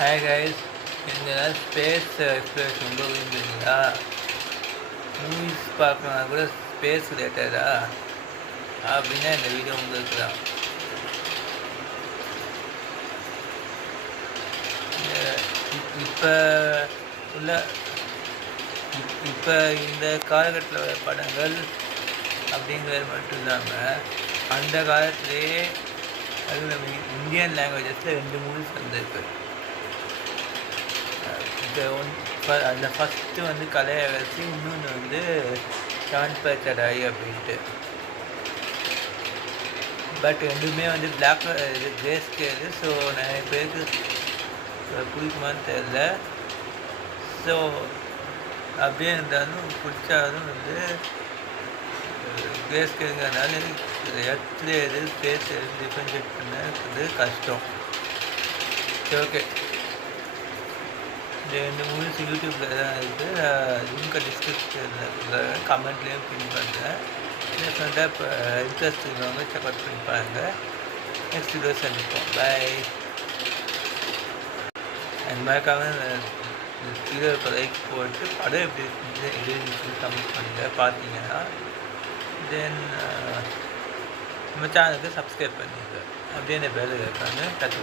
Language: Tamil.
ஹாய் கைஸ், நீங்கள் ஸ்பேஸ் எக்ஸ்ப்ளோரேஷன் ரொம்ப விரும்புகிறீங்களா? மூவிஸ் பார்க்கணுன்னா கூட ஸ்பேஸ் ரிலேட்டடா அப்படின்னா இந்த வீடியோ உங்களுக்கு தான். இப்போ உள்ள இப்போ இந்த காலகட்டத்தில் உள்ள படங்கள் அப்படிங்கிறது மட்டும் இல்லாமல் அந்த காலத்துலேயே அது நம்ம இந்தியன் லாங்குவேஜஸில் 2 மூவிஸ் வந்திருக்கு. அந்த ஃபஸ்ட்டு வந்து கலையரசி, இன்னொன்று வந்து சாந்த் பச்சடாய் அப்படின்ட்டு. பட் ரெண்டுமே வந்து பிளாக் கிரே ஸ்கேலு. ஸோ நிறைய பேருக்கு பிடிக்குமான்னு தெரில. ஸோ அப்படியே இருந்தாலும் பிடிச்சாலும் வந்து கிரே ஸ்கேலுங்கிறதுனால இடத்துல எது ஸ்பேஸ் எது டிஃப்ரென்ஷியேட் பண்ணது கஷ்டம். சரி, ஓகே. இந்த மூவிஸ் யூடியூப்பில் தான் இருக்குது. லிங்க் டிஸ்கிரிப்ஷனில் கமெண்ட்லேயும் பின் பண்ணுறேன். டெஃபினட்டாக இப்போ இன்ட்ரெஸ்ட் இருக்கிறவங்க செக் அவுட் பண்ணி பாருங்கள். நெக்ஸ்ட் வீடியோ சந்திப்போம். பாய். அண்ட் மறக்காமல் வீடியோ இப்போ லைக் போட்டு படம் எப்படி இருக்குன்னு கமெண்ட் பண்ணுங்கள். பார்த்தீங்கன்னா தென் நம்ம சேனலுக்கு சப்ஸ்கிரைப் பண்ணிடுங்க. அப்படியே இந்த பேர் இருக்காங்க டச்